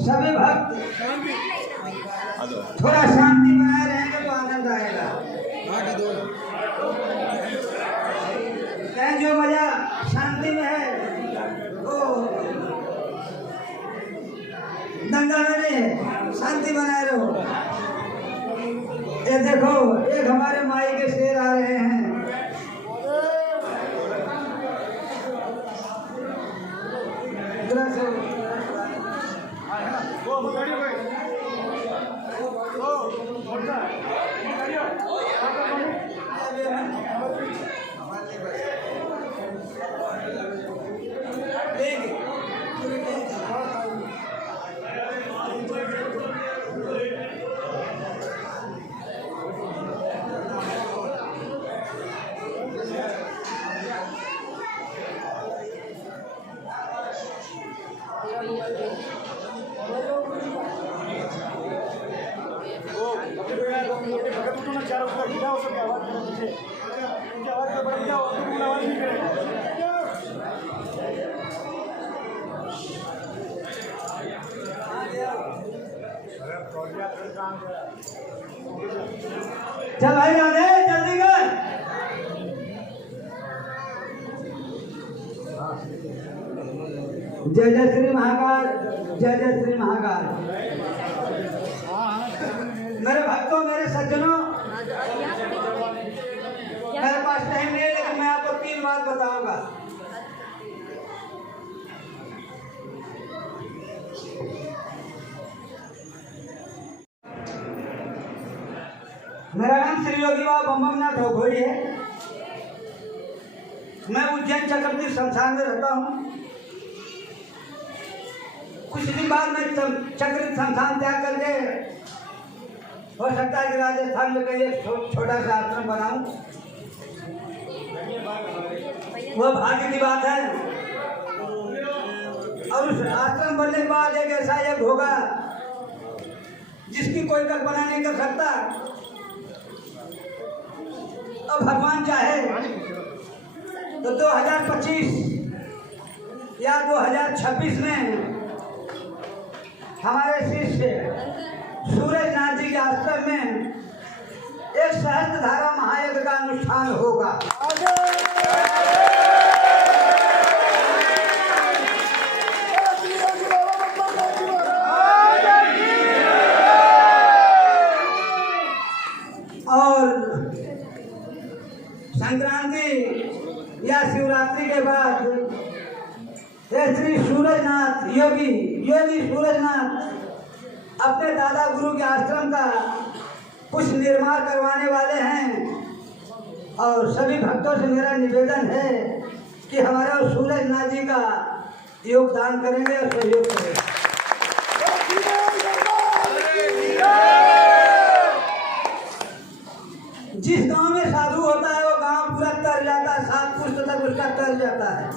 सभी भक्त थोड़ा शांति बनाए रहेंगे तो आनंद आएगा। कहें जो मजा शांति में है वो दंगा में नहीं है, शांति बनाए रहो। ये देखो एक हमारे माई के शेर आ रहे हैं। चल भाई राधे जल्दी कर। जय जय श्री महाकाल, जय जय श्री महाकाल। मेरे भक्तों, मेरे सज्जनों, मेरे पास टाइम नहीं है लेकिन मैं आपको 3 बात बताऊंगा। मेरा नाम श्री योगी बाबा बम्बमनाथ घोड़ी है। मैं उज्जैन चक्रवर्ती संस्थान में रहता हूँ। कुछ दिन बाद मैं चक्रवर्ती संस्थान त्याग करके हो सकता है कि राजस्थान में कहीं एक छोटा सा आश्रम बनाऊं। वह भाग्य की बात है। और उस आश्रम बनने के बाद एक ऐसा यज्ञ होगा जिसकी कोई कल्पना नहीं कर सकता। अब भगवान चाहे तो 2025 या 2026 में हमारे शिष्य सूरजनाथ जी के आश्रम में एक सहस्त्रधारा महायज्ञ का अनुष्ठान होगा। संक्रांति या शिवरात्रि के बाद श्री सूरजनाथ योगी सूरजनाथ अपने दादा गुरु के आश्रम का कुछ निर्माण करवाने वाले हैं। और सभी भक्तों से मेरा निवेदन है कि हमारे सूरजनाथ जी का योगदान करेंगे और सहयोग करेंगे। जिस गांव में साधु होता है वो गांव पूरा तर जाता है, 7 पुष्ट तक उसका तर जाता है।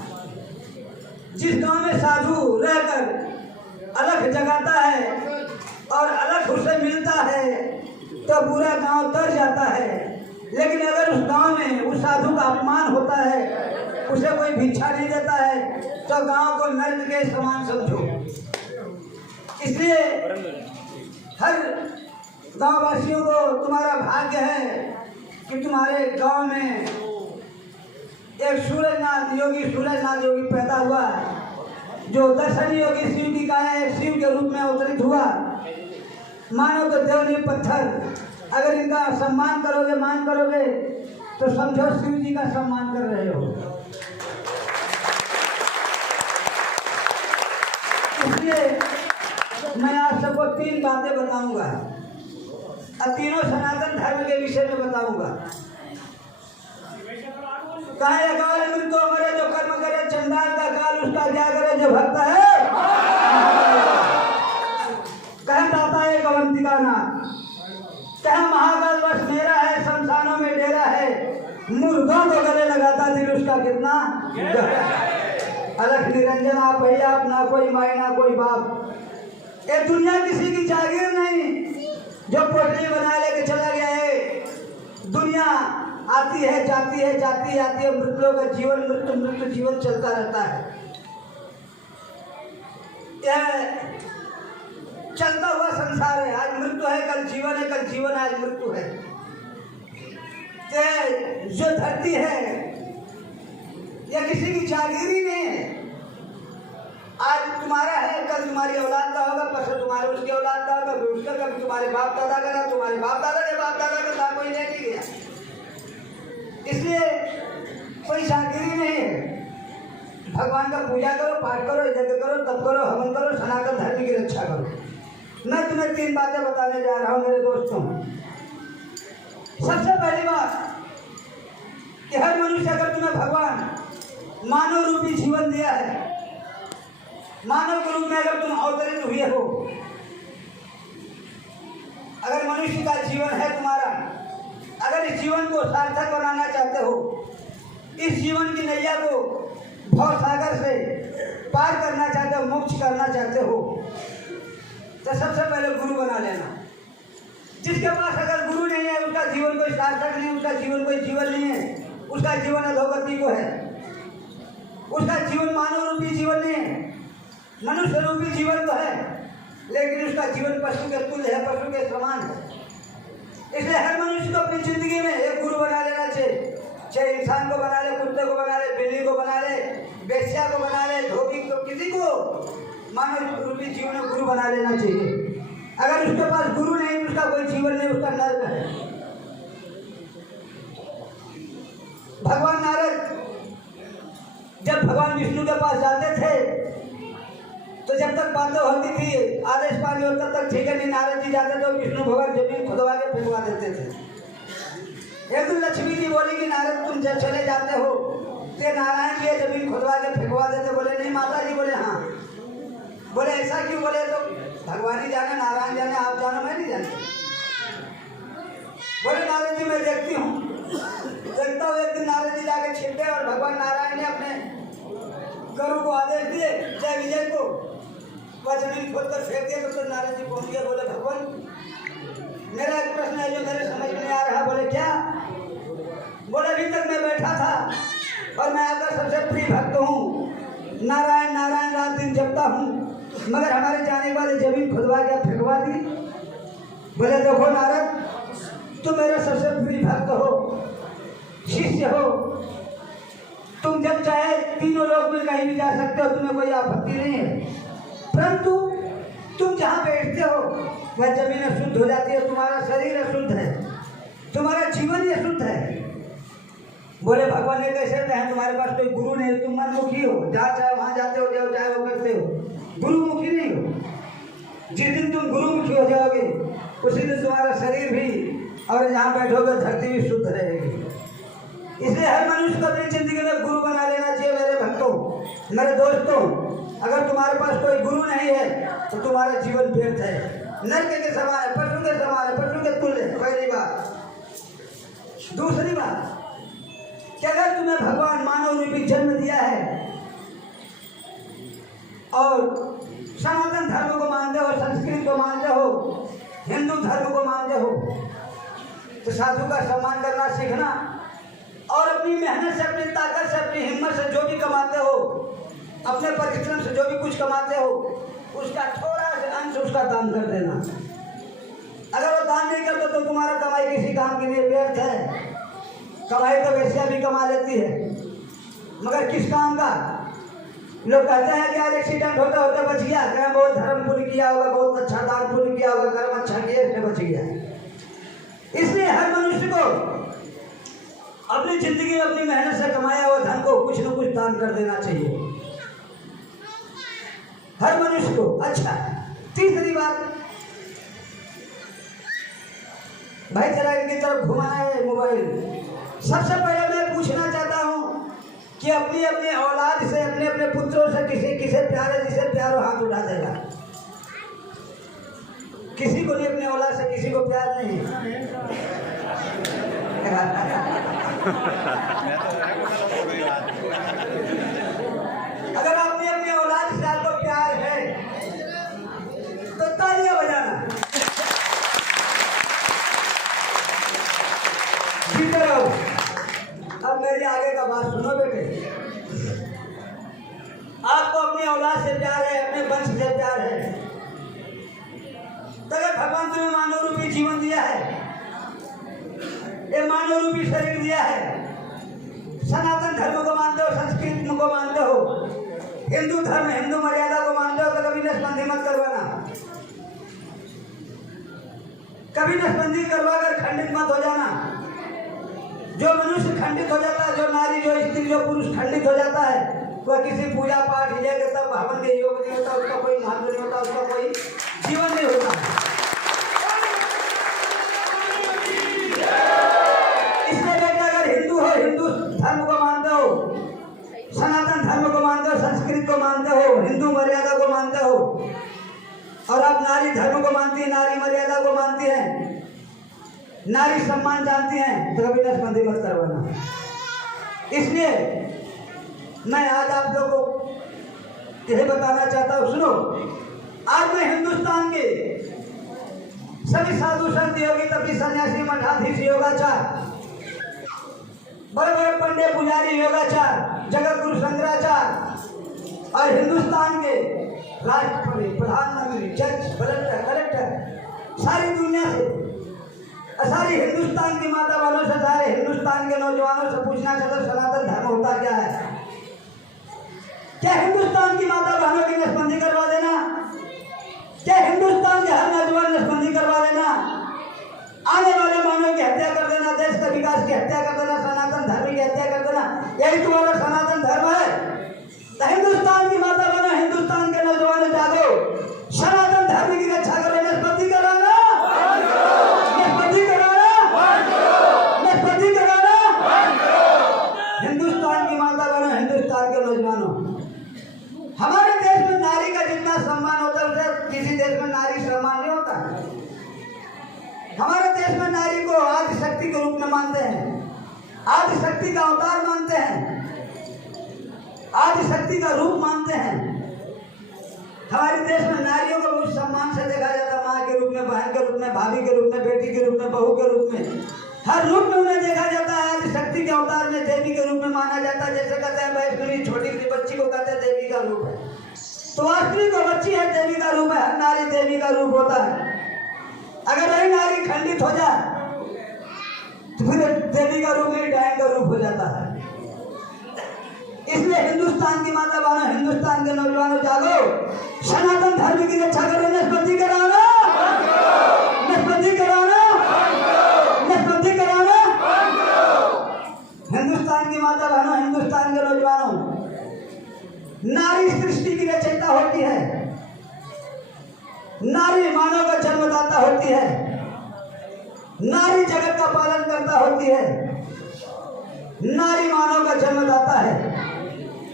जिस गांव में साधु रहकर अलख जगाता है और अलख उसे मिलता है तो पूरा गांव तर जाता है। लेकिन अगर उस गांव में उस साधु का अपमान होता है, उसे कोई भिक्षा नहीं देता है, तो गांव को नर्क के समान समझो। इसलिए हर गांववासियों को तुम्हारा भाग्य है कि तुम्हारे गांव में एक सूरजनाथ योगी पैदा हुआ, जो दर्शन योगी शिव की काया एक शिव के रूप में अवतरित हुआ। मानो तो देव नहीं पत्थर। अगर इनका सम्मान करोगे, मान करोगे तो समझो शिव जी का सम्मान कर रहे हो। इसलिए मैं आप सबको 3 बातें बताऊंगा और तीनों सनातन धर्म के विषय में बताऊंगा। कहे अकाल मृत्यु मरे जो कर्म करे, चंडाल का काल उसका क्या करे जो भक्त है। कहे दाता एक अवंतिका नाथ, कहे महाकाल वश मेरा है, शमशानों में डेरा है, मुर्गों को गले लगाता दिल उसका कितना अलख निरंजन आप ही आप, ना कोई माई ना कोई बाप। ये दुनिया किसी की जागीर नहीं जो पोटली बना लेके चला गया है। दुनिया आती है जाती है, जाती आती है, मृत्यु का जीवन मृत्यु जीवन चलता रहता है। यह चलता हुआ संसार है। आज मृत्यु है, कल जीवन है, कल जीवन है, आज मृत्यु है। जो धरती है या किसी की जागीरी नहीं है। आज तुम्हारा है, कल तुम्हारी औलाद का होगा, परसों तुम्हारे उसकी औलाद का होगा, फिर उसका, कभी तुम्हारे बाप दादा का रहा, तुम्हारे बाप दादा के बाप दादा का था, कोई ले नहीं गया। इसलिए कोई जागीरी नहीं है। भगवान का पूजा करो, पाठ करो, यज्ञ करो, तप करो, हवन करो, सनातन धर्म की रक्षा करो। मैं तुम्हें 3 बातें बताने जा रहा हूँ मेरे दोस्तों। सबसे पहली बात कि हर मनुष्य, अगर तुम्हें भगवान मानव रूपी जीवन दिया है, मानव के रूप में अगर तुम अवतरित हुए हो, अगर मनुष्य का जीवन है तुम्हारा, अगर इस जीवन को सार्थक बनाना चाहते हो, इस जीवन की नैया को भव सागर से पार करना चाहते हो, मोक्ष करना चाहते हो, तो सबसे पहले गुरु बना लेना। जिसके पास अगर गुरु नहीं है, उसका जीवन कोई सार्थक नहीं, उसका जीवन कोई जीवन नहीं है, उसका जीवन अधोगति को है, उसका जीवन मानव रूपी जीवन नहीं है, मनुष्य रूपी जीवन तो है, लेकिन उसका जीवन पशु के तुल्य है, पशु के समान है। इसलिए हर मनुष्य को अपनी जिंदगी में एक गुरु बना लेना चाहिए। चाहे इंसान को बना ले, कुत्ते को बना ले, बिल्ली को बना ले, बेस्या को बना ले, धोबी को, किसी को मानव रूपी जीवन में गुरु बना लेना चाहिए। अगर उसके पास गुरु नहीं, उसका कोई जीवन नहीं, उसका नर्क है। भगवान नारद जब भगवान विष्णु के पास जाते थे, तो जब तक बातें होती थी, आदेश पानी होता तक ठीक है, नहीं नारद जी जाते तो विष्णु भगवान जमीन खुदवा के फेंकवा देते थे। एक दिन लक्ष्मी जी बोली कि नारद तुम जब चले जाते हो तो नारायण जी जमीन खुदवा के फेंकवा देते। बोले नहीं माता जी। बोले हाँ। बोले ऐसा क्यों? बोले तो भगवान ही जाने, नारायण जाने, आप जानो, मैं नहीं जानती। बोले नारद जी मैं देखती हूँ, देखता हूँ। एक दिन नारद जी जाके छिपे और भगवान नारायण ने अपने गरु को आदेश दिए, जय विजय को, वह जमीन खोद कर फेंक दिया। तो नारद जी पहुँच गए। बोले भगवान मेरा एक प्रश्न है जो मेरे समझ में नहीं आ रहा। बोले क्या? बोले अभी तक मैं बैठा था और मैं आपका सबसे प्रिय भक्त हूँ, नारायण नारायण रात दिन जपता हूँ, मगर हमारे जाने वाले जमीन खुदवा के फेंकवा दी। बोले देखो नारद, तुम मेरा सबसे प्रिय भक्त हो, शिष्य हो, तुम जब चाहे तीनों लोग में कहीं भी जा सकते हो, तुम्हें कोई आपत्ति नहीं है, परंतु तुम जहाँ बैठते हो वह जमीन अशुद्ध हो जाती है, तुम्हारा शरीर अशुद्ध है, तुम्हारा जीवन ही अशुद्ध है। बोले भगवान ने कैसे कहें, तुम्हारे पास कोई गुरु नहीं, तुम मनमुखी हो, जहाँ चाहे वहाँ जाते हो, जो चाहे वो करते हो, गुरुमुखी नहीं हो। जिस दिन तुम गुरुमुखी हो जाओगे उसी दिन तुम्हारा शरीर भी और जहाँ बैठोगे धरती भी शुद्ध रहेगी। इसलिए हर मनुष्य को अपनी जिंदगी में गुरु बना लेना चाहिए। मेरे भक्तों, मेरे दोस्तों, अगर तुम्हारे पास कोई गुरु नहीं है तो तुम्हारा जीवन व्यर्थ है, नरक के समान है, पशु के समान है, पशु के तुल्य है। पहली बात। दूसरी बात कि अगर तुम्हें भगवान मानव रूपी जन्म दिया है और सनातन धर्म को मानते हो, संस्कृत को मानते हो, हिंदू धर्म को मानते हो, तो साधु का सम्मान करना सीखना और अपनी मेहनत से, अपनी ताकत से, अपनी हिम्मत से जो भी कमाते हो, अपने परिश्रम से जो भी कुछ कमाते हो, उसका थोड़ा सा अंश उसका दान कर देना। अगर वो दान नहीं करते तो तुम्हारा कमाई किसी काम के लिए व्यर्थ है। कमाई तो वैसे भी कमा लेती है, मगर किस काम का? लोग कहते हैं कि यार एक्सीडेंट होते होते बच गया, कहीं बहुत धर्म पुण्य किया होगा, बहुत अच्छा दान पुण्य किया होगा, कर्म अच्छा किया, इसलिए बच गया। इसलिए हर मनुष्य को अपनी जिंदगी में अपनी मेहनत से कमाया हुआ धन को कुछ न कुछ दान कर देना चाहिए, हर मनुष्य को। अच्छा, तीसरी बात, भाई जरा इनकी तरफ घुमाए मोबाइल। सबसे पहले मैं पूछना चाहता हूं कि अपनी अपनी औलाद से, अपने अपने पुत्रों से किसे प्यार है? जिसे प्यार हो हाथ उठा देगा। किसी को नहीं अपने औलाद से किसी को प्यार नहीं। अगर अपनी अपनी औलाद से आपको प्यार है तो तालियां बजाना। जीते रहो। अब मेरी आगे का बात सुनो बेटे। आपको अपनी औलाद से प्यार है, अपने वंश से प्यार है, शरीर दिया है, सनातन धर्म को मानते हो, संस्कृत को मानते हो, हिंदू धर्म हिंदू मर्यादा को मानते हो, तो कभी नसबंदी मत करवाना। कभी नसबंदी करवा कर खंडित मत हो जाना। जो मनुष्य खंडित हो जाता है, जो नारी जो स्त्री जो पुरुष खंडित हो जाता है, वह किसी पूजा पाठ यज्ञ तब हवन के योग नहीं होता, उसका कोई महत्व नहीं होता, उसका कोई जीवन नहीं होता। इसलिए बेटा अगर हिंदू हो, हिंदू धर्म को मानते हो, सनातन धर्म को मानते हो, संस्कृत को मानते हो, हिंदू मर्यादा को मानते हो, और आप नारी धर्म को मानती है, नारी मर्यादा को मानती है, नारी सम्मान जानती हैं, तो कभी नसबंदी मत करवाना। इसलिए मैं आज आप लोगों को यही बताना चाहता हूँ, सुनो, आज मैं हिंदुस्तान के सभी साधु संत योगी तपी सन्यासी मठाधीश योगाचार, बड़े बड़े पंडित पुजारी योगाचार, जगत गुरु शंकराचार्य और हिंदुस्तान के राष्ट्रपति, प्रधानमंत्री, जज, कलेक्टर, सारी दुनिया से, सारी हिंदुस्तान की माता बहनों से, सारे हिंदुस्तान के नौजवानों से पूछना चाहता हूं, सनातन धर्म होता क्या है? क्या हिंदुस्तान की माता बहनों की नसबंदी करवा देना? क्या हिंदुस्तान के हर नौजवान नसबंदी करवा देना? आने वाले मानव की हत्या कर देना, देश का विकास की हत्या कर देना, सनातन धर्म की हत्या कर देना, यही तुम्हारा सनातन धर्म है? तो हिंदुस्तान की माता बहनों, हिंदुस्तान के नौजवान जागो, सनातन धर्म की रक्षा करो, नसबंदी कराना, नसबंदी कराना, नसबंदी कराना। हिंदुस्तान की माता बहनों, हिंदुस्तान के नौजवानों, हमारे देश में नारी का जितना सम्मान होता है, उसे किसी देश में नारी सम्मान नहीं होता। हमारे देश में नारी को आदि शक्ति के रूप में मानते हैं, आदि शक्ति का अवतार मानते हैं, आदि शक्ति का रूप मानते हैं। हमारे देश में नारियों को बहुत सम्मान से देखा जाता है, माँ के रूप में, बहन के रूप में, भाभी के रूप में, बेटी के रूप में, बहू के रूप में, हर रूप में उन्हें देखा जाता है। आदि शक्ति के अवतार में देवी के रूप में माना जाता है। जैसे कहते हैं वैष्णवी छोटी सी बच्ची को कहते हैं देवी का रूप है, तो वास्तविक वो बच्ची है, देवी का रूप है, हर नारी देवी का रूप होता है। अगर वही नारी खंडित हो जाए तो फिर देवी का रूप नहीं, डायन का रूप हो जाता है। इसलिए हिंदुस्तान की माता बहनों, हिंदुस्तान के नौजवानों जागो, सनातन धर्म की रक्षा करो, नसबंदी कराना, नसबंदी कराना, नसबंदी कराना। हिंदुस्तान की माता बहनों, हिंदुस्तान के नौजवानों, नारी सृष्टि की रचयिता होती है, नारी मानव का जन्मदाता होती है, नारी जगत का पालन करता होती है, नारी मानव का जन्मदाता है,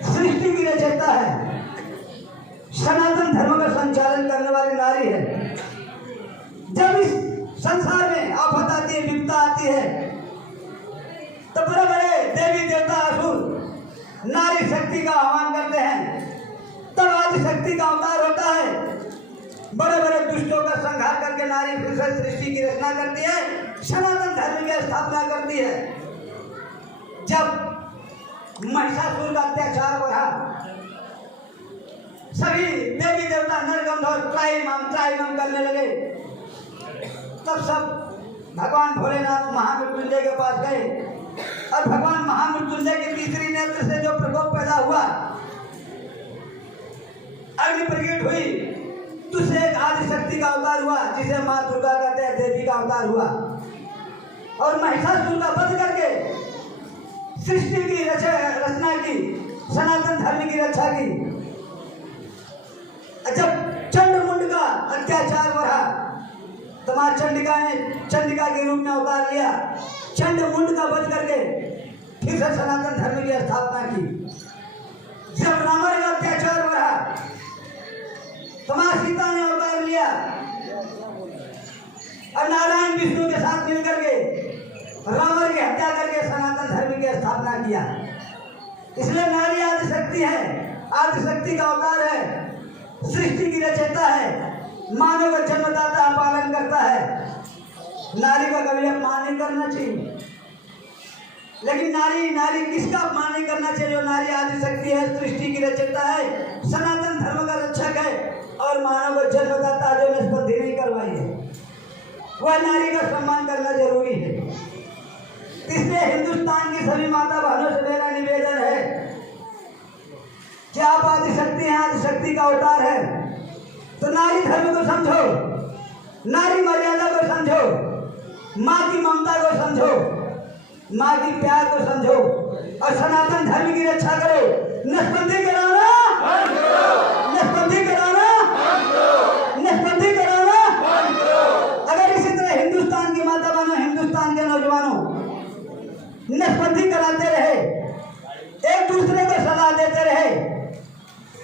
सृष्टि की रचयिता है, सनातन धर्म का संचालन करने वाली नारी है। जब इस संसार में आफत आती है, विपदा आती है, तो बड़े बड़े देवी देवता असुर नारी शक्ति का आह्वान करते हैं, तब आदि शक्ति का अवतार होता है। बड़े बड़े दुष्टों का संहार करके नारी फिर से सृष्टि की रचना करती है, सनातन धर्म की स्थापना करती है। जब महिषासुर का अत्याचार बढ़ा, सभी देवी देवता नरगंधर्व त्राहिमाम करने लगे, तब सब भगवान भोलेनाथ महामृत्युंजय के पास गए, और भगवान महामृत्युंजय के तीसरी नेत्र से जो प्रकोप पैदा हुआ, अग्नि प्रकट हुई, तो से एक आदि शक्ति का अवतार हुआ, जिसे माँ दुर्गा कहते हैं, देवी का अवतार हुआ, और महिषासुर का वध करके सृष्टि की रचना की, सनातन धर्म की रक्षा की। जब चंद्रमुंड का अत्याचार बढ़ा, तो माँ चंडिका ने चंडिका के रूप में अवतार लिया, चंद्रमुंड का वध करके फिर से सनातन धर्म की स्थापना की। जब रावण का अत्याचार बढ़ा, तो माँ सीता ने अवतार लिया, और नारायण विष्णु के साथ मिलकर के रावण की हत्या करके सनातन धर्म की स्थापना किया। इसलिए नारी आदि शक्ति है, आदि शक्ति का अवतार है, सृष्टि की रचयिता है, मानव का जन्मदाता पालन करता है। नारी का कभी अपमान नहीं करना चाहिए, लेकिन नारी किसका अपमान नहीं करना चाहिए? जो नारी आदि शक्ति है, सृष्टि की रचयिता है, सनातन धर्म का रक्षक है, और मानव को जन्मदाता जो नसबंदी नहीं करवाई है, वह नारी का सम्मान करना जरूरी है। इसलिए हिंदुस्तान की सभी माता बहनों से मेरा निवेदन है कि आप आदिशक्ति हैं, आदिशक्ति का अवतार है, तो नारी धर्म को समझो, नारी मर्यादा को समझो, माँ की ममता को समझो, माँ की प्यार को समझो और सनातन धर्म की रक्षा करो। नसबंदी कराना, नसबंदी कराना, नसबंदी कराना। अगर इसी तरह हिंदुस्तान की माता बहनों, हिंदुस्तान के नौजवानों नसबंदी कराते रहे, एक दूसरे को सलाह देते रहे,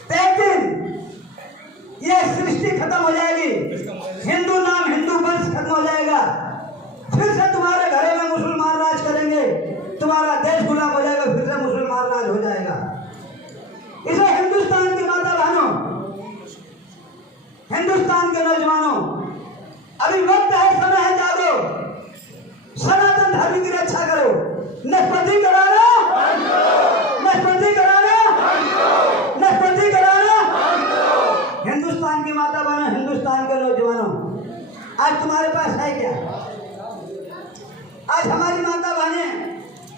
तो एक दिन ये सृष्टि खत्म हो जाएगी, हिंदू नाम, हिंदू वंश खत्म हो जाएगा, फिर से तुम्हारे घरों में मुसलमान राज करेंगे, तुम्हारा देश गुलाम हो जाएगा, फिर से मुसलमान राज हो जाएगा। इसे हिंदुस्तान की माता बहनों, हिंदुस्तान के नौजवानों, अभी वक्त है, समय है, जागो, सनातन धर्म की रक्षा करो। नसबंदी कराना, नसबंदी कराना, नसबंदी कराना। हिंदुस्तान की माता बहनों, हिंदुस्तान के नौजवानों, आज तुम्हारे पास है क्या? आज हमारी माता बहनें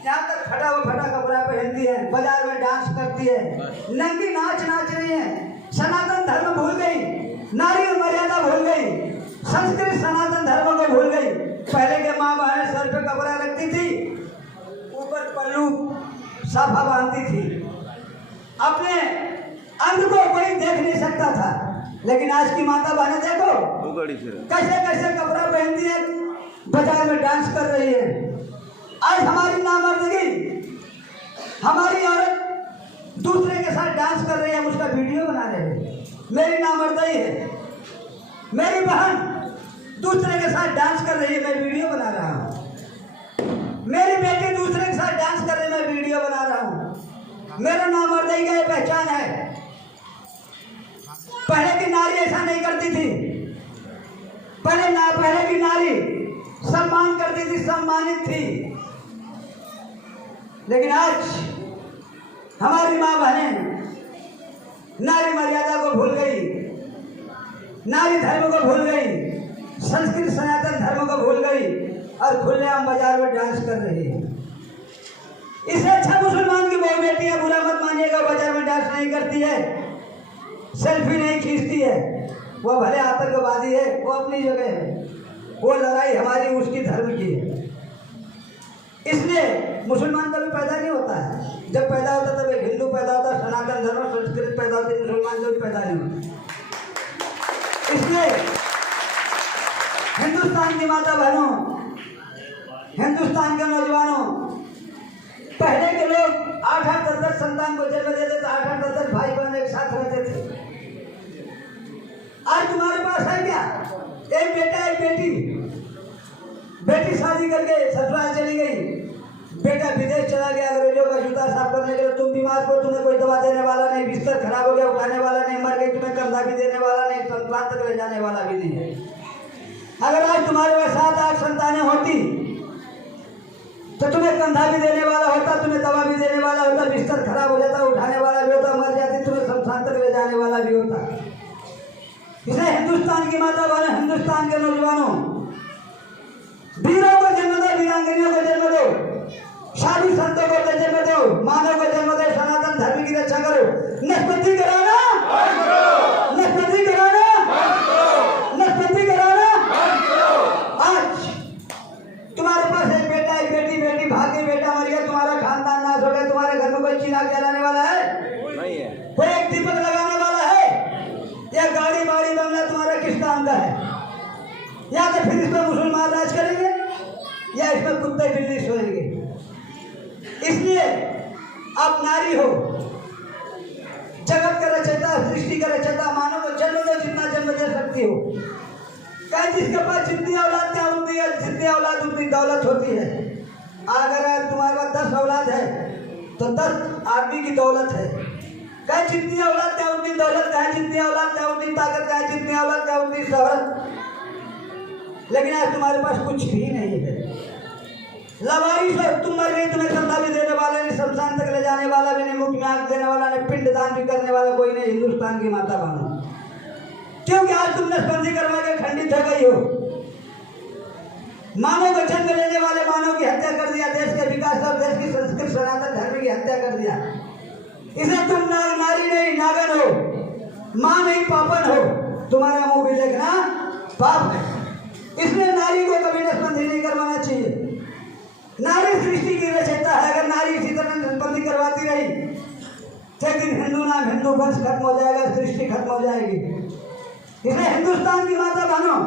यहाँ तक फटा हुआ फटा कपड़ा पहनती है, बाजार में डांस करती है, नंगी नाच नाच रही है, सनातन धर्म भूल गई, नारी और मर्यादा भूल गई, संस्कृत सनातन धर्म को भूल गई। पहले के माँ बहनें सर पे कपड़ा रखती थी, ऊपर पल्लू साफा बांधती थी, अपने अंग को कोई देख नहीं सकता था। लेकिन आज की माता बहनें देखो कैसे कैसे कपड़ा पहनती है, बाजार में डांस कर रही है। आज हमारी नामर्दगी, हमारी औरत दूसरे के साथ डांस कर रही है, हम उसका वीडियो बना रहे हैं, मेरी नामर्दगी है। मेरी बहन दूसरे के साथ डांस कर रही है, मैं वीडियो बना रहा हूँ। मेरी बेटी दूसरे के साथ डांस कर रही है, मैं वीडियो बना रहा हूँ। मेरा नामर्दगी का ये पहचान है। पहले की नारी ऐसा नहीं करती थी, पहले की नारी सम्मान करती थी, सम्मानित थी। लेकिन आज हमारी माँ बहनें नारी मर्यादा को भूल गई, नारी धर्म को भूल गई, संस्कृत सनातन धर्म को भूल गई और खुलेआम बाजार में डांस कर रही है। इससे अच्छा मुसलमान की बहू बेटियां, बुरा मत मानिएगा, बाजार में डांस नहीं करती है, सेल्फी नहीं खींचती है, वो भले आतंकवादी है, वो अपनी जगह है, वो लड़ाई हमारी उसकी धर्म की है। इसलिए मुसलमान कभी पैदा नहीं होता है, जब पैदा होता तब एक हिंदू पैदा होता है, सनातन धर्म संस्कृत पैदा होती है, मुसलमान कभी पैदा नहीं होता। इसलिए हिंदुस्तान की माता बहनों, हिंदुस्तान के नौजवानों, पहले के लोग 8-8, 10-10 संतान को जन्म देते थे, 8-8, 10-10 भाई बहन एक साथ रहते थे। आज तुम्हारे पास है क्या? एक बेटा एक बेटी, बेटी शादी करके ससुराल चली गई, बेटा विदेश चला गया अंग्रेजों का जूता साफ करने के लिए। तुम बीमार हो, तुम्हें कोई दवा देने वाला नहीं, बिस्तर खराब हो गया उठाने वाला नहीं, मर गई तुम्हें कंधा भी देने वाला नहीं, संतान तक ले जाने वाला भी नहीं है। अगर आज तुम्हारे पास 7-8 संतानें होती तो तुम्हें कंधा भी देने वाला होता, तुम्हें दवा भी देने वाला होता, बिस्तर खराब हो जाता, उठाने वाला भी होता, मर जाती, तुम्हें संतान तक ले जाने वाला भी होता। इसलिए हिंदुस्तान की माता बहनों, हिंदुस्तान के नौजवानों, वीरों को जन्म दो, वीरांगनियों को जन्म दो, साधु संतों को जन्म दो, मानव को जन्म दो, सनातन धर्म की रक्षा करो। नसबंदी कराना, नसबंदी कराना, नसबंदी कराना। आज तुम्हारे पास एक बेटा एक बेटी, बेटी भाग गई, बेटा मर गया, तुम्हारा खानदान नाश हो गया, तुम्हारे घर में कोई चिराग जलाने वाला है नहीं है, कोई एक दीपक लगाने वाला है, या गाड़ी बाड़ी बंगला तुम्हारा किस काम का है? या तो फिर इसमें मुसलमान राज करेंगे या इसमें कुत्ते बिल्ली सोएंगे। इसलिए आप नारी हो, जगत का रचयिता, सृष्टि का रचयिता, मानव को जन्म दो, जितना जन्म दे सकती हो। क्या जिसके पास जितनी औलाद क्या होती है, जितनी औलाद उतनी दौलत होती है। अगर तुम्हारे पास 10 औलाद है तो 10 आदमी की दौलत है। क्या जितनी औलाद क्या उतनी दौलत, क्या जितनी औलाद क्या उतनी ताकत, क्या जितनी औलाद क्या उतनी शोहरत। लेकिन आज तुम्हारे पास कुछ भी नहीं है। लवाई से तुम मर गई, तुम्हें कंधा भी देने वाला नहीं, शमशान तक ले जाने वाला भी नहीं, मुख में आग देने वाला नहीं, पिंडदान भी करने वाला कोई नहीं। हिंदुस्तान की माता बनो, क्योंकि आज तुम नसबंदी करवा के खंडित हो गई हो। मानव को जन्म लेने वाले मानव की हत्या कर दिया, देश के विकास और देश की संस्कृति सनातन धर्म की हत्या कर दिया। इसे तुम नारी नहीं नागन हो, माँ नहीं पापन हो, तुम्हारा मुंह भी देखना पाप है। इसलिए नारी को कभी नसबंदी नहीं करवाना चाहिए। नारी सृष्टि की रचयिता है, अगर नारी इसी तरह नसबंदी करवाती रही तो एक दिन हिंदू नाम हिंदू वंश खत्म हो जाएगा, सृष्टि खत्म हो जाएगी। इसलिए हिंदुस्तान की माता बहनों,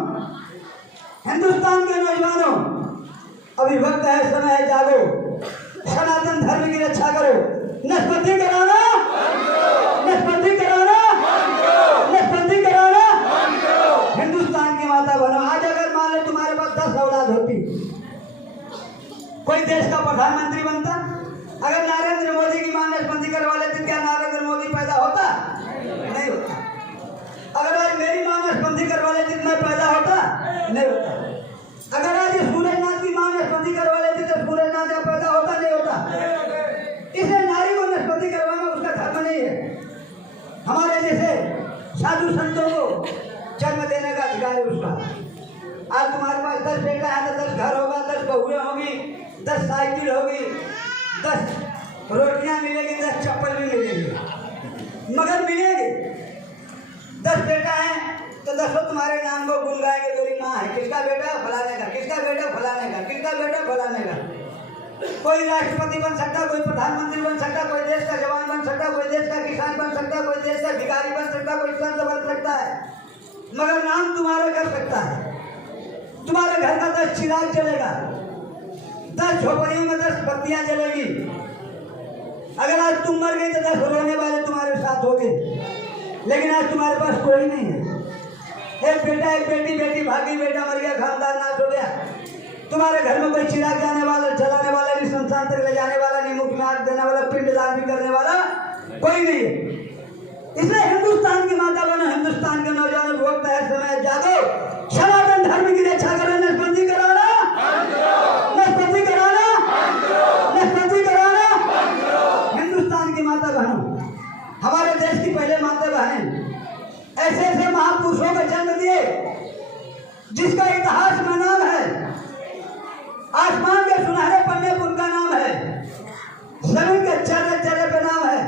हिंदुस्तान के नौजवानों, अभी वक्त है, समय है, जागो, सनातन धर्म की रक्षा करो। नसबंदी कराना, नसबंदी कराना, नसबंदी कराना। हिंदुस्तान की माता बहनों, आज अगर मान लो तुम्हारे पास 10 औलाद होती, कोई देश का प्रधानमंत्री बनता, अगर नरेंद्र मोदी की मां नसबंदी करवा लेती, क्या नरेंद्र मोदी पैदा होता? नहीं होता। अगर आज मेरी मां नसबंदी करवा लेती तो मैं पैदा होता? नहीं होता। अगर आज सूरजनाथ की मां नसबंदी करवा लेती तो सूरजनाथ यहाँ पैदा होता? नहीं होता। इसलिए नारी को नसबंदी करवाना उसका धर्म नहीं है। हमारे जैसे साधु संतों को जन्म देने का अधिकार है उसका। आज तुम्हारे पास 10 बेटा है तो 10 घर होगा, 10 बहुएं होगी, 10 साइकिल होगी, 10 रोटियां मिलेगी, 10 चप्पल भी मिलेगी, मगर मिलेगी। 10 बेटा है तो 10 तुम्हारे नाम को गुन गाएंगे, तेरी माँ है, किसका बेटा? फलाने का, किसका बेटा? फलाने का, किसका बेटा? फलाने का। कोई राष्ट्रपति बन सकता, कोई प्रधानमंत्री बन सकता, कोई देश का जवान बन सकता, कोई देश का किसान बन सकता, कोई देश का भिखारी बन सकता, कोई संत बन सकता है, मगर नाम तुम्हारा कर सकता है। तुम्हारे घर का 10 चिराग जलेगा, 10 झोपड़ियों में 10 बत्तियां जलेगी। अगर आज तुम मर गए तो 10 रोने वाले तुम्हारे साथ होंगे, लेकिन आज तुम्हारे पास कोई नहीं है। एक बेटा, एक बेटी, बेटी भागी, बेटा मर गया, खानदान नाश हो गया। तुम्हारे घर में कोई चिराग जाने वाला, जलाने वाला नहीं, संस्थान तक ले जाने वाला नहीं, मुख में आग देने वाला, पिंडदान भी करने वाला कोई नहीं है। इसलिए हिंदुस्तान की माता बनो, हिंदुस्तान के नौजवानों, वक्त है, समय जागो, सनातन धर्म की रक्षा करो। नसबंदी कराना, नसबंदी कराना, नसबंदी कराना। हिंदुस्तान की माता बहनों, हमारे देश की पहले माता बहनें ऐसे ऐसे महापुरुषों को जन्म दिए जिसका इतिहास में नाम है। आसमान के सुनहरे पन्ने पर उनका नाम है, जमीन के चर्रे चर्रे पे नाम है,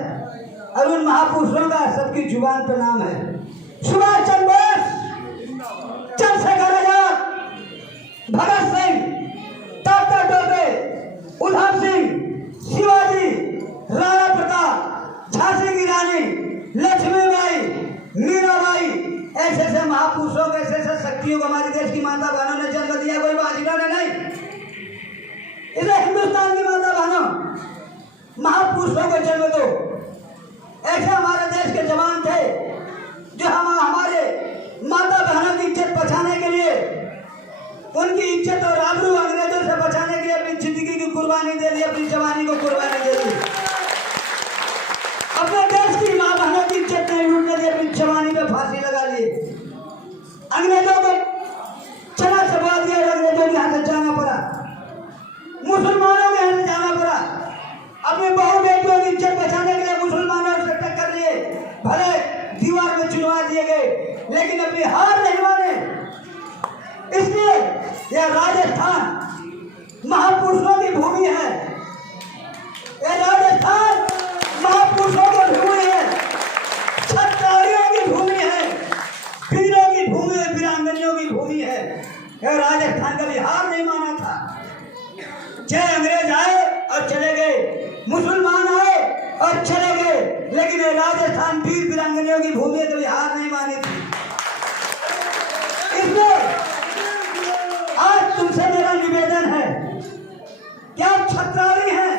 और उन महापुरुषों का सबकी जुबान पे नाम है। सुभाष चंद्र बोस, चंद्रशेखर आजाद, भगत सिंह, तात्या टोपे, उधम सिंह, शिवाजी, राणा प्रताप, झांसी की रानी लक्ष्मीबाई, मीराबाई, ऐसे ऐसे महापुरुषों को, ऐसे ऐसे शक्तियों को हमारे देश की माता बहनों ने जन्म दिया, कोई बाजिका ने नहीं। इसलिए हिंदुस्तान की माता बहनों, महापुरुषों को जन्म दो। ऐसे हमारे देश के जवान थे जो हमारे माता बहनों की इज्जत बचाने के लिए, उनकी इज्जत और आबरू अंग्रेजों से बचाने के लिए अपनी जिंदगी की कुर्बानी दे दी, अपनी जवानी को कुर्बानी दे दी। अपने देश की माँ बहनों की इज्जत नहीं लूटने दी, अपनी जवानी पे फांसी लगा ली। अंग्रेजों को चना चबा दिया, अंग्रेजों के यहाँ से जाना पड़ा, मुसलमानों के यहाँ से जाना पड़ा। अपने बहु बेटियों की इज्जत बचाने के लिए मुसलमानों से टक्कर लिए, भले दीवार में चुनवा दिए गए, लेकिन अपनी हार नहीं माने। इसलिए यह राजस्थान महापुरुषों की भूमि है, यह राजस्थान महापुरुषों की भूमि है, क्षत्रियों की भूमि है, वीरों की भूमि है, वीरांगनियों की भूमि है। यह राजस्थान कभी हार नहीं माना था। चाहे अंग्रेज आए और चले गए, मुसलमान आए और चले गए, लेकिन ये राजस्थान वीर वीरांगनियों की भूमि कभी हार नहीं मानी थी। इसलिए आज तुमसे मेरा निवेदन है, क्या छत्रारी हैं?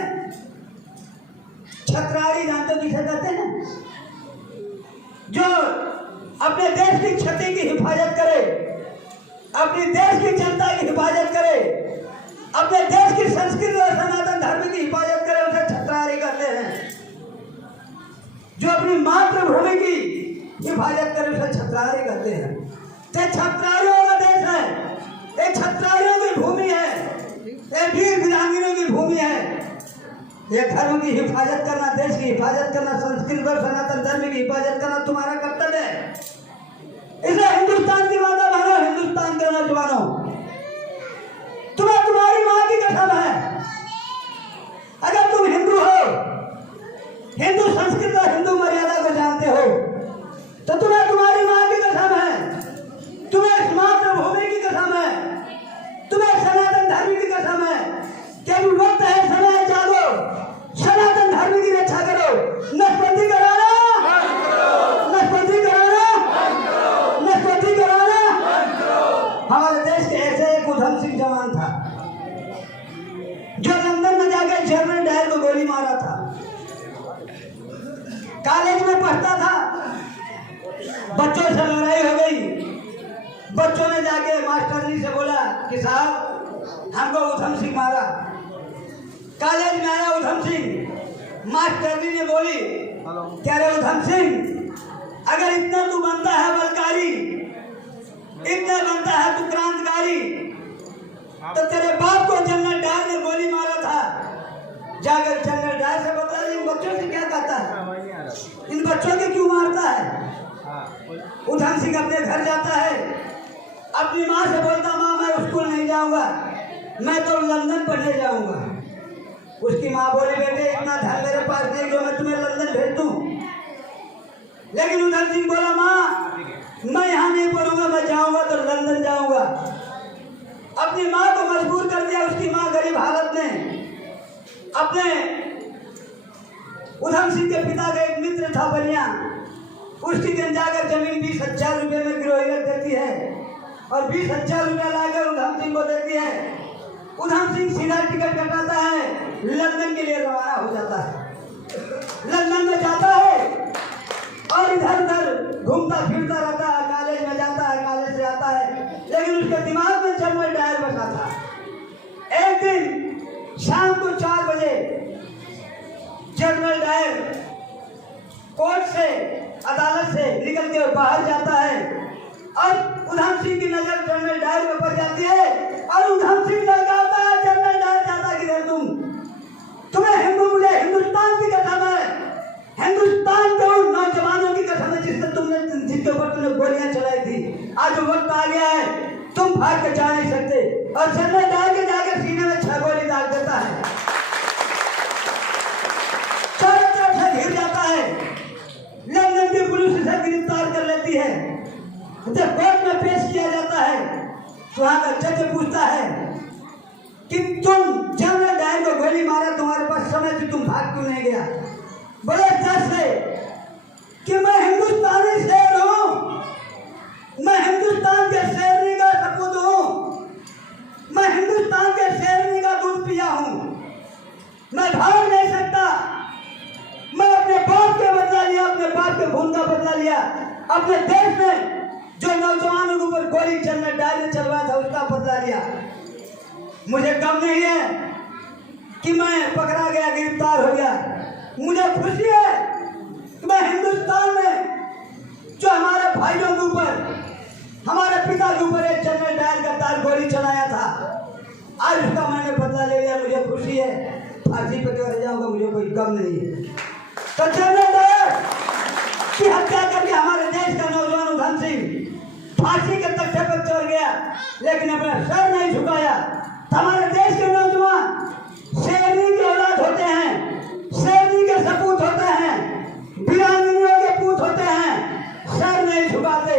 छत्रारी जानते हो किसे कहते हैं? जो अपने देश की क्षति की हिफाजत करे, अपनी देश की जनता की हिफाजत करे, अपने देश की संस्कृति और सनातन धर्म की हिफाजत करे, उसे छत्रारी कहते हैं। जो अपनी मातृभूमि की हिफाजत करे उसे छत्रारी कहते हैं। ये छत्रारियों का देश है, ये छत्रारियों की भूमि है, ये वीर वीरांगनाओं की भूमि है। ये धर्म की हिफाजत करना, देश की हिफाजत करना, संस्कृति और सनातन धर्म की हिफाजत करना तुम्हारा कर्तव्य है। इसलिए हिंदुस्तान की माता बहनों, हिंदुस्तान के नौजवानों, बच्चों से लड़ाई हो गई। बच्चों ने जाके मास्टरनी से बोला कि साहब हमको उधम सिंह मारा। कॉलेज में आया उधम सिंह, मास्टरनी ने बोली क्या रे उधम सिंह, अगर इतना तू बनता है बलकारी, इतना बनता है तू क्रांतिकारी, तो तेरे बाप को जनरल डायर ने गोली मारा था। जाकर जनरल डायर से बता इन बच्चों से क्या कहता है, इन बच्चों के क्यों मारता है। उधम सिंह अपने घर जाता है, अपनी माँ से बोलता माँ मैं स्कूल नहीं जाऊंगा, मैं तो लंदन पढ़ने जाऊंगा। उसकी माँ बोली बेटे इतना धन मेरे पास नहीं जो मैं तुम्हें लंदन भेज दूं। लेकिन उधम सिंह बोला माँ मैं यहाँ नहीं पढ़ूंगा, मैं जाऊंगा तो लंदन जाऊंगा। अपनी माँ को मजबूर कर दिया। उसकी माँ गरीब हालत में अपने उधम सिंह के पिता का एक मित्र था बनिया, उसकी दिन जाकर जमीन 20,000 रुपये में गिरोही रख देती है और 20,000 रुपया लाकर उधम सिंह को देती है। उधम सिंह सीधा टिकट कटाता है, लंदन के लिए रवाना हो जाता है। लंदन में जाता है और इधर उधर घूमता फिरता रहता है, कॉलेज में जाता है, कॉलेज से आता है, लेकिन उसके दिमाग में जनरल डायर बसा था। एक दिन शाम को 4 बजे जनरल डायर कोर्ट से अदालत से निकल के बाहर जाता है और उधम सिंह की नजर जनरल डायर में पड़ जाती है और उधम सिंह लगाता है जनरल डायर जाता किधर तुम्हें हिंदू, मुझे हिंदुस्तान की कसम है, हिंदुस्तान के उन नौजवानों की कसम है जिसके ऊपर तुमने गोलियां चलाई थी। आज वक्त आ गया है, तुम भाग के जा नहीं सकते। और जनरल डायर के जाकर सीने में 6 गोली डाल देता है, चारों तरफ से घिर जाता है। लंदन की पुलिस इसे गिरफ्तार कर लेती है। जब कोर्ट में पेश किया जाता है तो वहां का जज पूछता है कि तुम जनरल डायर को गोली मारा, तुम्हारे पास समय थी, तुम भाग क्यों नहीं गया। बड़े जज से कि मैं हिंदुस्तानी शेर हूं, मैं हिंदुस्तान के शेरनी का सपूत हूं, मैं हिंदुस्तान के शेरनी का दूध पिया हूं, मैं भाग नहीं सकता। मैं अपने बाप के बदला लिया, अपने बाप के खून का बदला लिया, अपने देश में जो नौजवानों के ऊपर गोली जनरल डायर ने चलवाया था उसका बदला लिया। मुझे गम नहीं है कि मैं पकड़ा गया, गिरफ्तार हो गया, मुझे खुशी है कि मैं हिंदुस्तान में जो हमारे भाइयों के ऊपर, हमारे पिता के ऊपर एक जनरल डायर का तार गोली चलाया था, आज उसका मैंने बदला ले लिया, मुझे खुशी है। फांसी पे चढ़ जाऊंगा, मुझे कोई गम नहीं है। तो जनरल डायर की हत्या करके हमारे देश का नौजवान उधम सिंह फांसी के तख्ते पर चढ़ गया, लेकिन अपना सर नहीं झुकाया। हमारे देश के नौजवान शेरनी की औलाद होते हैं, शेरनी के सपूत होते हैं, वीरांगनाओं के पूत होते हैं, सर नहीं झुकाते,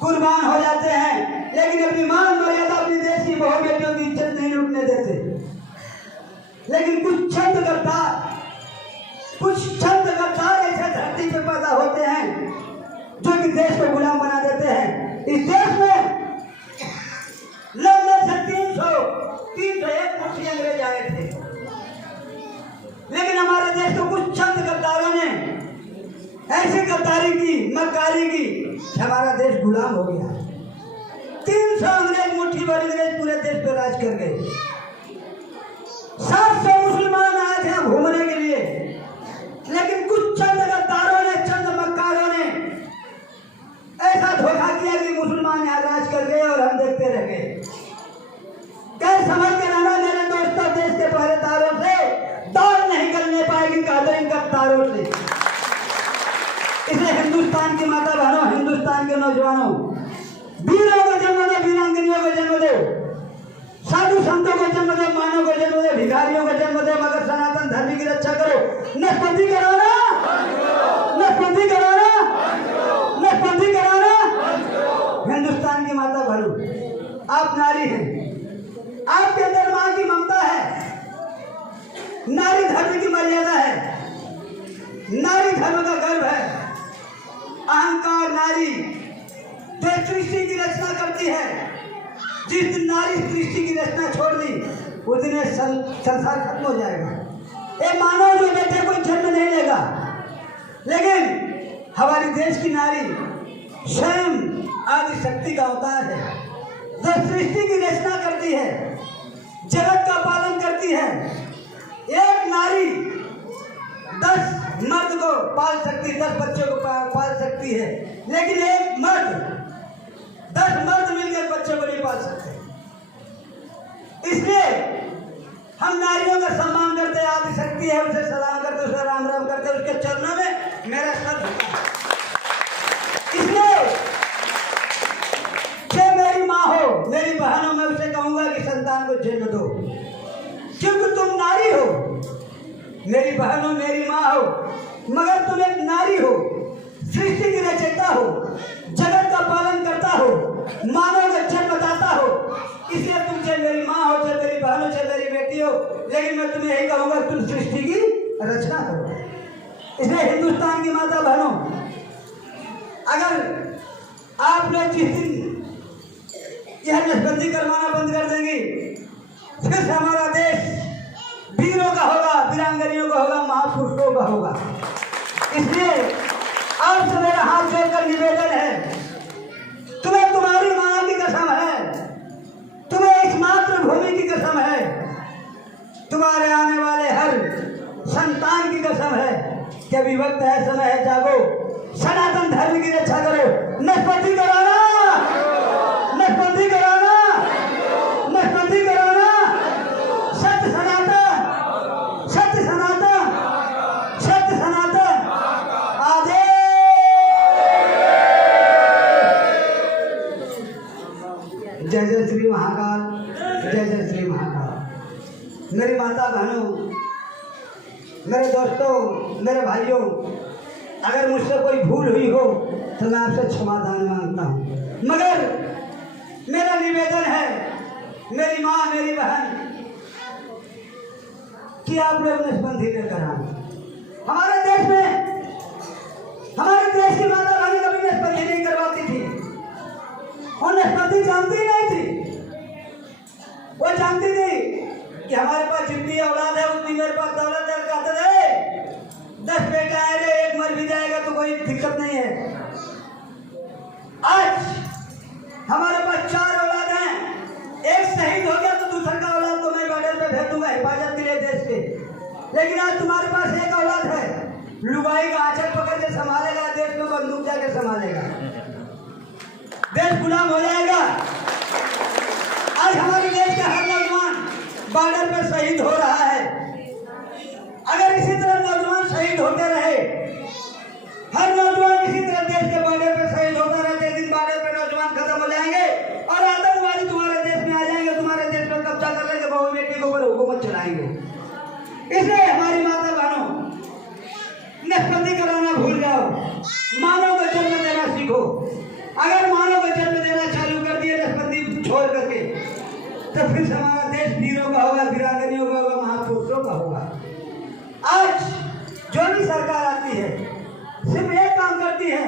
कुर्बान हो जाते हैं, लेकिन अपनी मान मर्यादा, अपनी देश की बहु बेटियों की इज्जत नहीं लूटने देते। लेकिन कुछ चंद गद्दार ऐसे धरती पे पैदा होते हैं जो कि देश को गुलाम बना देते हैं। इस देश में लगभग 301 मुस्लिम अंग्रेज आए थे, लेकिन हमारे देश को कुछ चंद गद्दारों ने ऐसी गद्दारी की, मक्कारी की, हमारा देश गुलाम हो गया। 300 अंग्रेज, मुट्ठी भर अंग्रेज पूरे देश पर राज कर गए। 700 मुसलमान आए थे घूमने के लिए, लेकिन कुछ चंद गद्दारों ने, चंद मक्कारों ने ऐसा धोखा किया कि मुसलमान यहाँ राज कर गए और हम देखते रह गए। क्या समझ के रहना मेरे दोस्तों, देश के पहरेदारों से दाल नहीं करने पाएगी कादरीन गद्दारों से। इसलिए हिंदुस्तान की माता बहनों, हिंदुस्तान के नौजवानों, वीरों को जन्म दो, वीरांगनियों को जन्म दो, साधु संतों को जन्म दो, मानव को जन्म दो, भिखारियों को जन्म दो, मगर सनातन धर्म की रक्षा करो। नसबंदी कराना, नसबंदी कराना, नसबंदी कराना। हिंदुस्तान की माता बहनों, आप नारी हैं, आपके अंदर मां की ममता है, नारी धर्म की मर्यादा है, नारी धर्म का गर्व है, अहंकार नारी जो सृष्टि की रचना करती है। जिस दिन नारी सृष्टि की रचना छोड़ दी उस दिन संसार खत्म हो जाएगा। ये मानव जो बेटे कोई जन्म नहीं लेगा, लेकिन हमारी देश की नारी स्वयं आदि शक्ति का अवतार है, जो सृष्टि की रचना करती है, जगत का पालन करती है। एक नारी 10 मर्द को पाल सकती, 10 बच्चों को पाल सकती है, लेकिन एक मर्द 10 मर्द मिलकर बच्चों को नहीं पाल सकते। इसलिए हम नारियों का सम्मान करते हैं, आदि शक्ति है, उसे सलाम करते, उसे राम राम करते, उसके चरणों में मेरा सर झुका है। इसलिए जो मेरी माँ हो, मेरी बहन हो, मैं उसे कहूंगा कि संतान को जन्म दो, क्योंकि तुम नारी हो, मेरी बहन हो, मेरी माँ हो, मगर तुम एक नारी हो, सृष्टि की रचयिता हो, जगत का पालन करता हो, मानव का जन्मदाता हो। इसलिए तुम चाहे मेरी माँ हो, चाहे मेरी बहन हो, चाहे मेरी बेटी हो, लेकिन मैं तुम्हें यही कहूंगा तुम सृष्टि की रचना करो। इसलिए हिंदुस्तान की माता बहनों, अगर आप लोग जिस दिन यह नसबंदी करवाना बंद कर देंगे, फिर से हमारा देश वीरों का होगा, वीरांगनियों का होगा, महापुरुषों का होगा। इसलिए आपसे मेरा हाथ जोड़कर निवेदन है, तुम्हें तुम्हारी मां की कसम है, तुम्हें इस मातृभूमि की कसम है, तुम्हारे आने वाले हर संतान की कसम है कि अभी वक्त है, समय है, जागो, सनातन धर्म की रक्षा करो। नसबंदी कराना, नसबंदी कराना, नसबंदी कराना, सत्य सनातन, सत्य सनातन, सत्य सनातन, आदेश। जय जय श्री महाकाल, जय जय श्री महाकाल। मेरी माता बहनों, मेरे दोस्तों, मेरे भाइयों, अगर मुझसे कोई भूल हुई हो तो मैं आपसे क्षमादान मांगता हूँ, मगर मेरा निवेदन है, मेरी माँ, मेरी बहन, कि आप लोग नसबंदी लेकर आए। हमारे देश में, हमारे देश की माता बहन कभी नसबंदी नहीं करवाती थी, और नसबंदी जानती नहीं थी। वो जानती थी कि हमारे पास जितनी औलाद है उतनी मेरे पास दौलत है, कहते थे 10 बेटा है रे, एक मर भी जाएगा तो कोई दिक्कत नहीं है। आज हमारे पास 4 औलाद हैं, एक शहीद हो गया तो दूसरा का औलाद तो मैं बॉर्डर पे भेज दूंगा हिफाजत के लिए देश के। लेकिन आज तुम्हारे पास एक औलाद है, लुगाई का आंचल पकड़ के संभालेगा, देश में बंदूक जाके संभालेगा, देश गुलाम हो जाएगा। आज हमारे देश के हर नौजवान बॉर्डर पर शहीद हो रहा है। अगर इसी तरह नौजवान शहीद होते रहे, हर नौजवान इसी तरह देश के बॉर्डर पर शहीद होता रहे, एक दिन बॉर्डर पर नौजवान खत्म हो जाएंगे और आतंकवादी तुम्हारे देश में आ जाएंगे, तुम्हारे देश पर कब्जा कर लेंगे, बहु बेटी के ऊपर हुकूमत चलाएंगे। इसलिए हमारी माता बहनों, नसबंदी कराना भूल जाओ, मानव को जन्म देना सीखो। अगर मानव को जन्म देना चालू कर दिए नसबंदी छोड़ करके, तो फिर हमारा देश वीरों का होगा, वीरांगनियों का होगा, महापुरुषों का होगा। आज जो भी सरकार आती है सिर्फ एक काम करती है,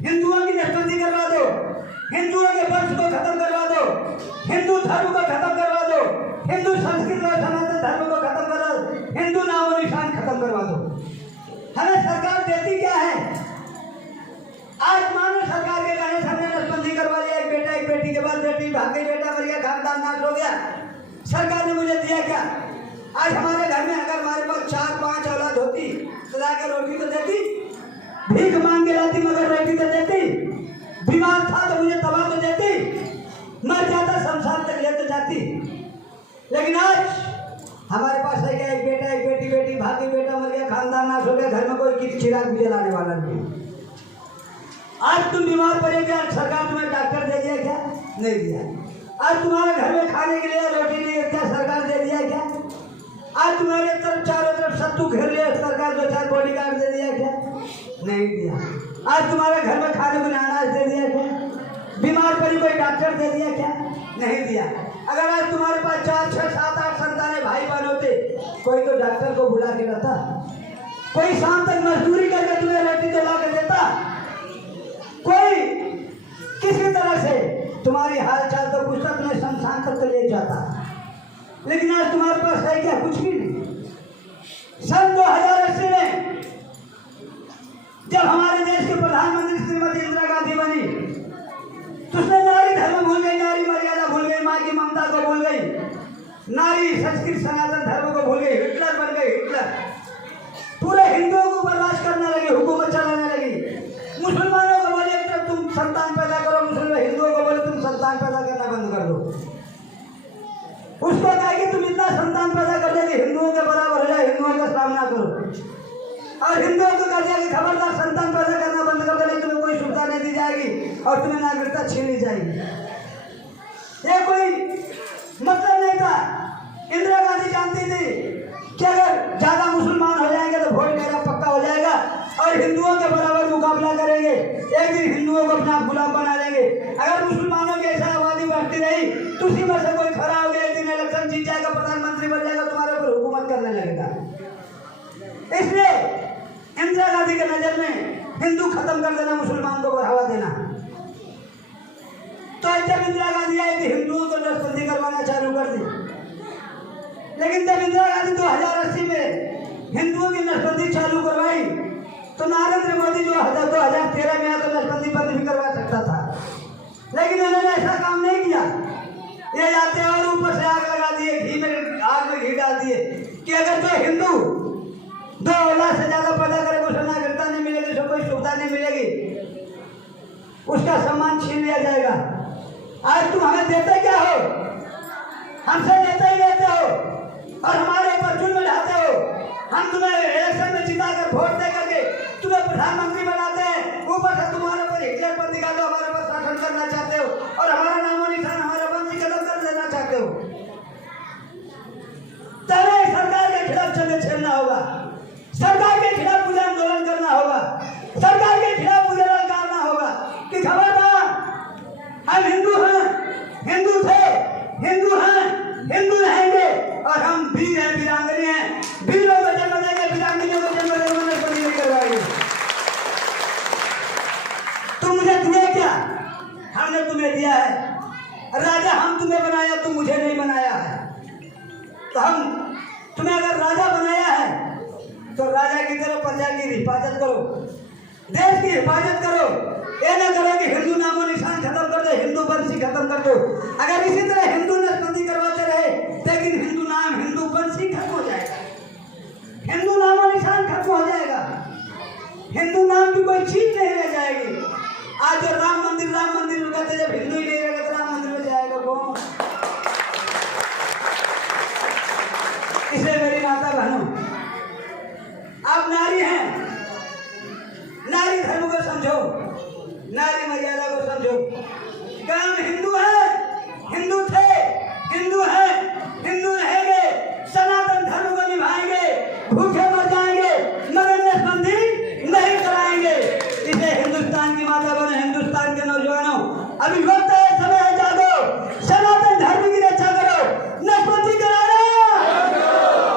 हिंदुओं की नसबंदी करवा दो, हिंदुओं के वंश को खत्म करवा दो, हिंदू धर्म को खत्म करवा दो, हिंदू संस्कृति और सनातन धर्म को खत्म करवा दो, हिंदू नामो निशान खत्म करवा दो। हमें सरकार देती क्या है? आज मानो सरकार के कहने से हमने नसबंदी करवा लिया, एक बेटा एक बेटी के बाद बेटी भाग गई, बेटा मर गया, खानदान नाश हो गया, सरकार ने मुझे दिया क्या? आज हमारे घर में अगर हमारे पास 4-5 औलाद होती तो लाकर रोटी तो देती, भीख मांग के लाती मगर रोटी तो देती, बीमार था तो मुझे दवा तो देती, मर जाता शमशान तक ले तो जाती। लेकिन आज हमारे पास है क्या? एक बेटा एक बेटी, बेटी भाग गई, बेटा मर गया, खानदान नाश हो गया, घर में कोई चिराग भी जलाने वाला नहीं। आज तुम बीमार पड़े क्या? सरकार तुम्हें डॉक्टर दे दिया क्या? नहीं दिया। आज तुम्हारे घर में खाने के लिए रोटी नहीं है क्या? सरकार दे दिया क्या? आज तुम्हारे तरफ चारों तरफ सत्तू घेर लिया, सरकार 2-4 बॉडीगार्ड दे दिया क्या? नहीं दिया। आज तुम्हारे घर में खाने को अनाज दे दिया क्या? बीमार पड़ी कोई डॉक्टर दे दिया क्या? नहीं दिया। अगर आज तुम्हारे पास 4, 6, 7, 8 संतानें भाई बहन होते, कोई तो डॉक्टर को बुला के लाता, कोई शाम तक मजदूरी करके तुम्हें रोटी तो ला के देता, कोई किसी तरह से तुम्हारी हाल चाल तो पूछता, तुम्हें शमशान तक तो ले जाता। लेकिन आज तुम्हारे पास है क्या? कुछ भी नहीं। सन 2080 में जब हमारे देश के प्रधानमंत्री श्रीमती इंदिरा गांधी बनी, नारी संस्कृत सनातन धर्म को भूल गई, हिटलर बन गई, हिटलर पूरे हिंदुओं को बर्बाद करने लगी, हुकूमत चलाने लगी। मुसलमानों को बोले तो तुम संतान पैदा करो, मुसलमान हिंदुओं को बोले तुम संतान पैदा करना बंद कर दो। उसको कहा कि तुम इतना संतान पैदा कर दे कि हिंदुओं के बराबर हो जाए, हिंदुओं का सामना करो। और हिंदुओं को कह दिया कि खबरदार संतान पैदा करना बंद कर दो, नहीं तुम्हें कोई सुविधा नहीं दी जाएगी और तुम्हें नागरिकता छीन ली जाएगी। ये कोई मतलब नहीं था। इंदिरा गांधी जानती थी कि अगर ज्यादा मुसलमान हो जाएंगे तो वोट मेरा पक्का हो जाएगा और हिंदुओं के बराबर मुकाबला करेंगे, एक दिन हिंदुओं को अपना गुलाम बना लेंगे। अगर मुसलमानों की ऐसा आबादी बढ़ती रही तो उसी में से कोई खड़ा हो गया, एक दिन इलेक्शन जीत जाएगा, प्रधानमंत्री बन जाएगा, तुम्हारे ऊपर हुकूमत करने लगेगा। इसलिए इंदिरा गांधी के नजर में हिंदू खत्म कर देना, मुसलमान को बढ़ावा देना। तो जब इंदिरा गांधी आई तो हिंदुओं को नसबंदी करवाना चालू कर दी। लेकिन जब इंदिरा गांधी 2080 में हिंदुओं की नसबंदी चालू करवाई तो नरेंद्र मोदी जो 2013 में आया तो नसबंदी बंद भी करवा सकता था, लेकिन उन्होंने ऐसा काम नहीं किया। ये जाते और ऊपर से आग लगा दिए, आग में घी डाल दिए कि अगर जो हिंदू 2 औलाद से ज्यादा पैदा करेगा उसे नागरिकता नहीं मिलेगी, उसे कोई सुविधा नहीं मिलेगी, उसका सम्मान छीन लिया जाएगा। आज तुम हमें देते क्या हो? हमसे लेते ही लेते हो और हमारे ऊपर जुल्म ढाते हो। हम तुम्हें इलेक्शन में जिता कर वोट दे करके तुम्हें प्रधानमंत्री बनाते हैं, ऊपर से तुम्हारे ऊपर हिटलर पर दिखा दो, हमारे ऊपर शासन करना चाहते हो और हमारा नामो निशान, हमारा वंश खत्म कर देना चाहते हो। तभी सरकार के खिलाफ जंग छेड़ना होगा, सरकार के खिलाफ मुझे आंदोलन करना होगा, सरकार के खिलाफ मुझे ललकारना होगा कि खबरदार हम हिंदू हैं, हिंदू थे, हिंदू हैं, हिंदू रहेंगे और हम वीर हैं, वीरांगनी हैं, वीरों को जन्म देंगे, वीरांगनियों को जन्म देंगे, नहीं करवाएंगे। तुम मुझे दिए क्या? हमने तुम्हें दिया है। राजा हम तुम्हें बनाया, तुम मुझे नहीं बनाया है। तो हम तुम्हें अगर राजा बनाया है तो राजा की तरह प्रजा की हिफाजत करो, देश की हिफाजत करो। ये न करो कि हिंदू नामो निशान खत्म कर दो, हिंदू वंशी खत्म कर दो। अगर इसी तरह हिंदू नसबंदी करवाते रहे लेकिन हिंदू नाम, हिंदू वंशी खत्म हो जाएगा, हिंदू नामो निशान खत्म हो जाएगा, हिंदू नाम की कोई चीज नहीं रह जाएगी। आज जो राम मंदिर कहते जब हिंदू ही नहीं रहेगा तो राम मंदिर में जाएगा कौन? इसलिए मेरी माता बहनों, आप नारी हैं, नारी धर्म को समझो, नारी मर्यादा को समझो। काम हिंदू है, हिंदू थे, हिंदू है, हिंदू रहेंगे, सनातन धर्म को निभाएंगे, भूखे मर जाएंगे मगर नसबंदी नहीं कराएंगे। इसे हिंदुस्तान की माता बहनों, हिंदुस्तान के नौजवानों, अभी वक्त है, समय है, जागो, सनातन धर्म की रक्षा करो, नसबंदी कराना,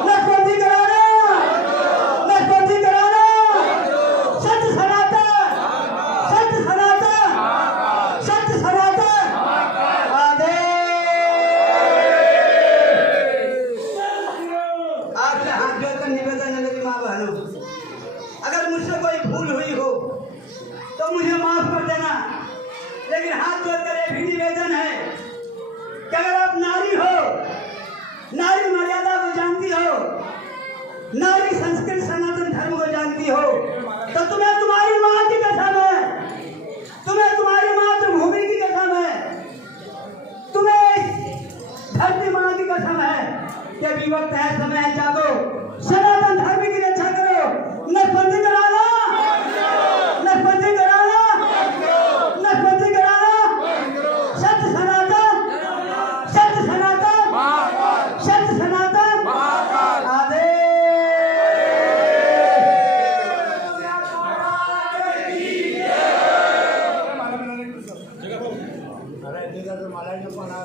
नसबंदी कराना, नसबंदी कराना, सत्य सनातन, सत्य सनातन, सत्य सनातन आपसे हाथ जोड़कर निवेदन है मेरी माँ बहनों, अगर मुझसे कोई भूल हुई हो तो मुझे माफ कर देना। लेकिन हाथ जोड़कर ये भी निवेदन है कि अगर आप नारी हो, नारी मर्यादा को जानती हो, नारी संस्कृत सनातन धर्म को जानती हो, तो तुम्हें तुम्हारी माँ की कसम है, तुम्हें तुम्हारी मातृभूमि की कसम है, तुम्हें धरती माँ की कसम है कि अभी वक्त है, समय है, जागो, सनातन धर्म की रक्षा करो, नसबंदी कराना, नसबंदी कराना, नसबंदी कराना, सत्य सनातन, सत्य सनातन, सत्य सनातन आदेश। मला